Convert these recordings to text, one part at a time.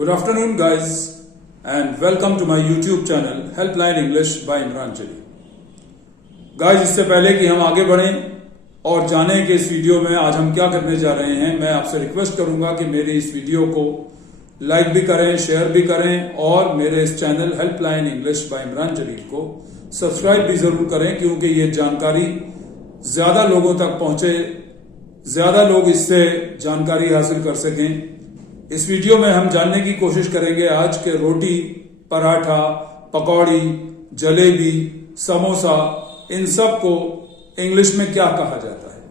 Good afternoon, guys, and welcome to my YouTube channel Helpline English by Imran Jali. Guys, इससे पहले कि हम आगे बढ़ें और जानें कि इस वीडियो में आज हम क्या करने जा रहे हैं, मैं आपसे रिक्वेस्ट करूंगा कि मेरे इस वीडियो को लाइक भी करें, शेयर भी करें और मेरे इस channel helpline English by Imran Jalil को सब्सक्राइब भी जरूर करें, क्योंकि ये जानकारी ज्यादा लोगों तक पहुंचे, ज्यादा लोग इससे जानकारी हासिल कर सकें। इस वीडियो में हम जानने की कोशिश करेंगे आज के रोटी, पराठा, पकौड़ी, जलेबी, समोसा, इन सब को इंग्लिश में क्या कहा जाता है।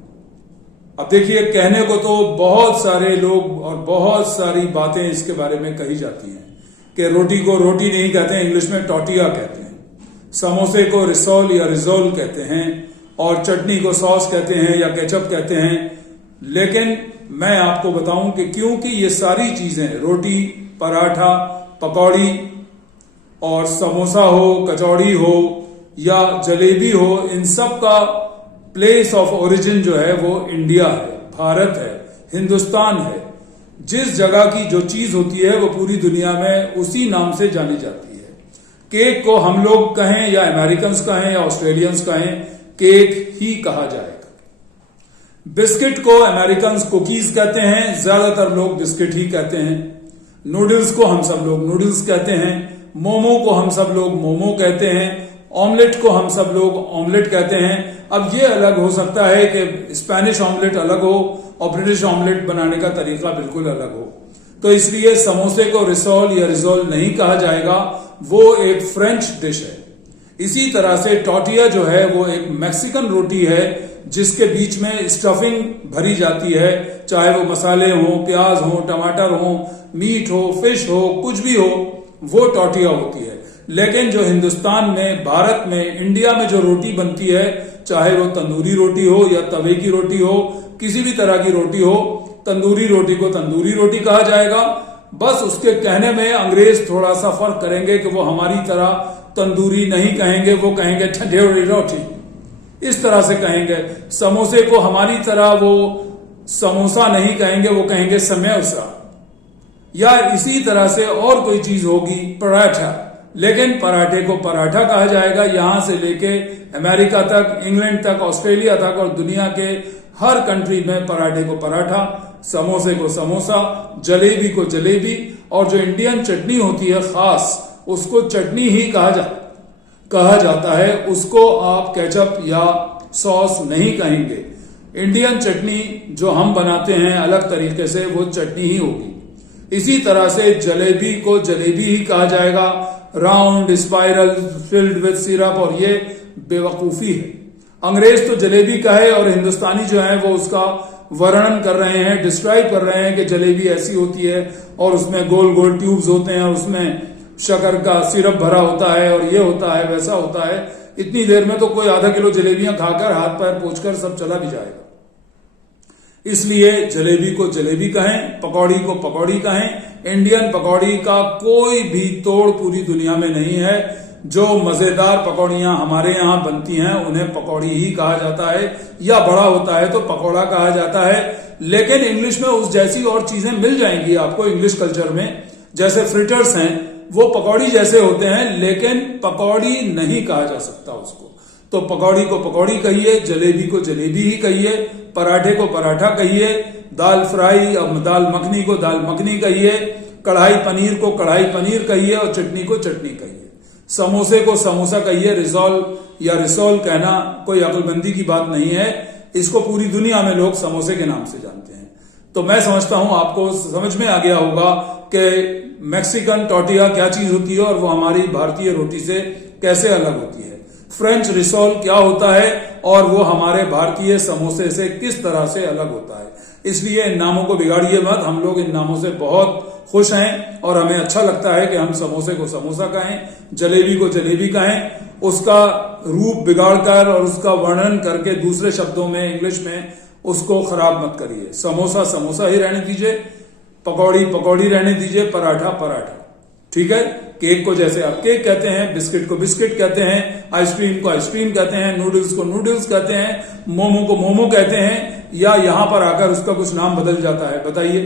अब देखिए, कहने को तो बहुत सारे लोग और बहुत सारी बातें इसके बारे में कही जाती हैं कि रोटी को रोटी नहीं कहते हैं, इंग्लिश में टॉर्टिया कहते हैं, समोसे को रिसोल या रिजोल कहते हैं और चटनी को सॉस कहते हैं या केचप कहते हैं। लेकिन मैं आपको बताऊं कि क्योंकि ये सारी चीजें, रोटी, पराठा, पकौड़ी और समोसा हो, कचौड़ी हो या जलेबी हो, इन सब का प्लेस ऑफ ओरिजिन जो है वो इंडिया है, भारत है, हिंदुस्तान है। जिस जगह की जो चीज होती है वो पूरी दुनिया में उसी नाम से जानी जाती है। केक को हम लोग कहें या अमेरिकन्स कहें या ऑस्ट्रेलियंस कहें, केक ही कहा जाएगा। बिस्किट को अमेरिकन्स कुकीज कहते हैं, ज्यादातर लोग बिस्किट ही कहते हैं। नूडल्स को हम सब लोग नूडल्स कहते हैं। मोमो को हम सब लोग मोमो कहते हैं। ऑमलेट को हम सब लोग ऑमलेट कहते हैं। अब ये अलग हो सकता है कि स्पेनिश ऑमलेट अलग हो और ब्रिटिश ऑमलेट बनाने का तरीका बिल्कुल अलग हो, तो इसलिए समोसे को रिसोल या रिजोल नहीं कहा जाएगा, वो एक फ्रेंच डिश है। इसी तरह से टॉर्टिया जो है वो एक मैक्सिकन रोटी है जिसके बीच में स्टफिंग भरी जाती है, चाहे वो मसाले हो, प्याज हो, टमाटर हो, मीट हो, फिश हो, कुछ भी हो, वो टॉर्टिया होती है। लेकिन जो हिंदुस्तान में, भारत में, इंडिया में जो रोटी बनती है, चाहे वो तंदूरी रोटी हो या तवे की रोटी हो, किसी भी तरह की रोटी हो, तंदूरी रोटी को तंदूरी रोटी कहा जाएगा। बस उसके कहने में अंग्रेज थोड़ा सा फर्क करेंगे कि वो हमारी तरह तंदूरी नहीं कहेंगे, वो कहेंगे ठंडेरी रोटी, इस तरह से कहेंगे। समोसे को हमारी तरह वो समोसा नहीं कहेंगे, वो कहेंगे समोसा, या इसी तरह से और कोई चीज होगी पराठा, लेकिन पराठे को पराठा कहा जाएगा। यहां से लेके अमेरिका तक, इंग्लैंड तक, ऑस्ट्रेलिया तक और दुनिया के हर कंट्री में पराठे को पराठा, समोसे को समोसा, जलेबी को जलेबी, और जो इंडियन चटनी होती है खास, उसको चटनी ही कहा जाता है। उसको आप केचप या सॉस नहीं कहेंगे। इंडियन चटनी जो हम बनाते हैं अलग तरीके से, वो चटनी ही होगी। इसी तरह से जलेबी को जलेबी ही कहा जाएगा, round, spiral, filled with syrup, और ये बेवकूफी है। अंग्रेज तो जलेबी कहे और हिंदुस्तानी जो है वो उसका वर्णन कर रहे हैं, डिस्क्राइब कर रहे हैं कि जलेबी ऐसी होती है और उसमें गोल गोल ट्यूब्स होते हैं और उसमें शक्कर का सिरप भरा होता है और ये होता है, वैसा होता है। इतनी देर में तो कोई आधा किलो जलेबियां खाकर हाथ पैर पोंछकर सब चला भी जाएगा। इसलिए जलेबी को जलेबी कहें, पकौड़ी को पकौड़ी कहें। इंडियन पकौड़ी का कोई भी तोड़ पूरी दुनिया में नहीं है। जो मजेदार पकौड़ियां हमारे यहां बनती हैं उन्हें पकौड़ी ही कहा जाता है, या बड़ा होता है तो पकौड़ा कहा जाता है। लेकिन इंग्लिश में उस जैसी और चीजें मिल जाएंगी आपको इंग्लिश कल्चर में, जैसे फ्रिटर्स हैं, वो पकौड़ी जैसे होते हैं, लेकिन पकौड़ी नहीं कहा जा सकता उसको। तो पकौड़ी को पकौड़ी कहिए, जलेबी को जलेबी ही कहिए, पराठे को पराठा कहिए, दाल फ्राई और दाल मखनी को दाल मखनी कहिए, कढ़ाई पनीर को कढ़ाई पनीर कहिए और चटनी को चटनी कहिए, समोसे को समोसा कहिए। रिजोल या रिसोल कहना कोई अक्लमंदी की बात नहीं है। इसको पूरी दुनिया में लोग समोसे के नाम से जानते हैं। तो मैं समझता हूं आपको समझ में आ गया होगा कि मैक्सिकन टॉर्टिया क्या चीज होती है और वो हमारी भारतीय रोटी से कैसे अलग होती है। फ्रेंच रिसोल क्या होता है और वो हमारे भारतीय समोसे से किस तरह से अलग होता है। इसलिए इन नामों को बिगाड़िए मत। हम लोग इन नामों से बहुत खुश हैं और हमें अच्छा लगता है कि हम समोसे को समोसा कहें, जलेबी को जलेबी कहें। उसका रूप बिगाड़कर और उसका वर्णन करके दूसरे शब्दों में, इंग्लिश में, उसको खराब मत करिए। समोसा समोसा ही रहने दीजिए, पकौड़ी पकौड़ी रहने दीजिए, पराठा पराठा, ठीक है। केक को जैसे आप केक कहते हैं, बिस्किट को बिस्किट कहते हैं, आइसक्रीम को आइसक्रीम कहते हैं, नूडल्स को नूडल्स कहते हैं, मोमो को मोमो कहते हैं, या यहां पर आकर उसका कुछ नाम बदल जाता है। बताइए,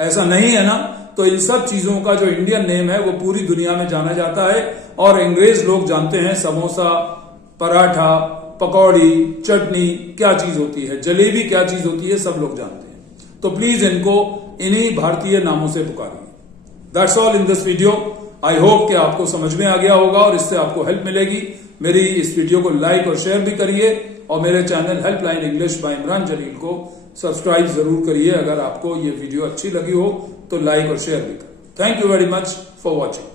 ऐसा नहीं है ना। तो इन सब चीजों का जो इंडियन नेम है वो पूरी दुनिया में जाना जाता है। और अंग्रेज लोग जानते हैं समोसा, पराठा, पकौड़ी, चटनी क्या चीज होती है, जलेबी क्या चीज होती है, सब लोग जानते हैं। तो प्लीज इनको इन्हीं भारतीय नामों से पुकारिए। That's all in this video. I hope कि आपको समझ में आ गया होगा और इससे आपको हेल्प मिलेगी। मेरी इस वीडियो को लाइक और शेयर भी करिए और मेरे channel helpline English by Imran Jalil को सब्सक्राइब जरूर करिए। अगर आपको ये वीडियो अच्छी लगी हो तो लाइक और शेयर भी करें। Thank you very much for watching.